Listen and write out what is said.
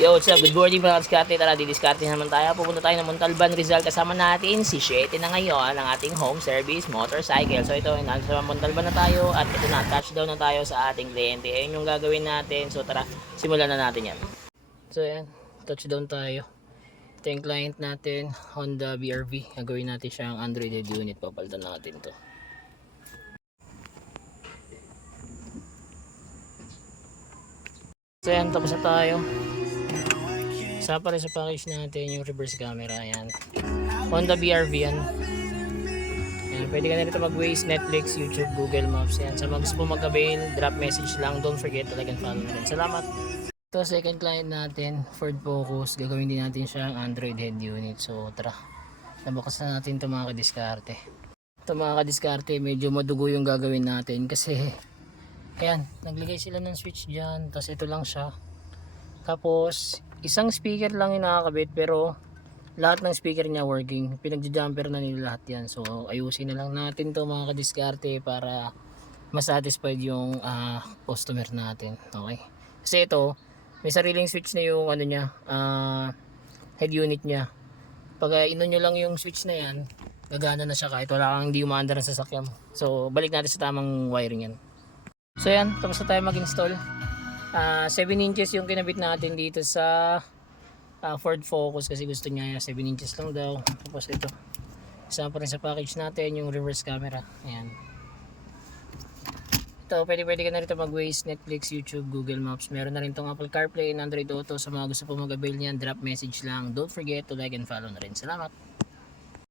Yo, what's up? Good morning mga kaskarte. Tara, didiskarte naman tayo. Pupunta tayo ng Montalban, Rizal. Kasama natin si Shete na ngayon, ang ating home service motorcycle. So ito, nasa Montalban na tayo at ito na, touchdown na tayo sa ating kliyente. Ayun yung gagawin natin. So tara, simulan na natin yan. So yan, touchdown tayo. Ito yung client natin, Honda BRV. Gagawin natin siyang Android head unit. Papalitan natin to. So yan, tapos na tayo. Sa pa rin sa package natin yung reverse camera. Ayan, Honda BRV yan. Ayan, pwede ka na rito mag Waze, Netflix, YouTube, Google Maps. Ayan, sa mga gusto po mag-avail, drop message lang. Don't forget to like and follow na rin. Salamat. Ito second client natin, Ford Focus. Gagawin din natin siyang Android head unit. So tara, nabukas na natin ito mga kadiskarte. Ito mga kadiskarte, medyo madugo yung gagawin natin kasi ayan, naglagay sila ng switch dyan. Tapos ito lang siya. Tapos isang speaker lang yung nakakabit, pero lahat ng speaker niya working. Pinagja-jumper na nila lahat yan. So ayusin na lang natin to mga kadiskarte para masatisfied yung customer natin. Okay, kasi ito may sariling switch na yung ano niya, head unit niya. Pag ino nyo lang yung switch na yan, gagana na siya kahit wala kang hindi umaandar sa sasakyan. So balik natin sa tamang wiring yan. So yan, tapos na tayo mag-install. 7 inches yung kinabit natin dito sa Ford Focus kasi gusto niya 7 inches lang daw. Tapos ito, isama pa rin sa package natin yung reverse camera. Ayan. Ito, pwede ka na rito mag Waze, Netflix, YouTube, Google Maps. Meron na rin tong Apple CarPlay and Android Auto. Sa mga gusto po mag-avail niyan, drop message lang. Don't forget to like and follow na rin. Salamat.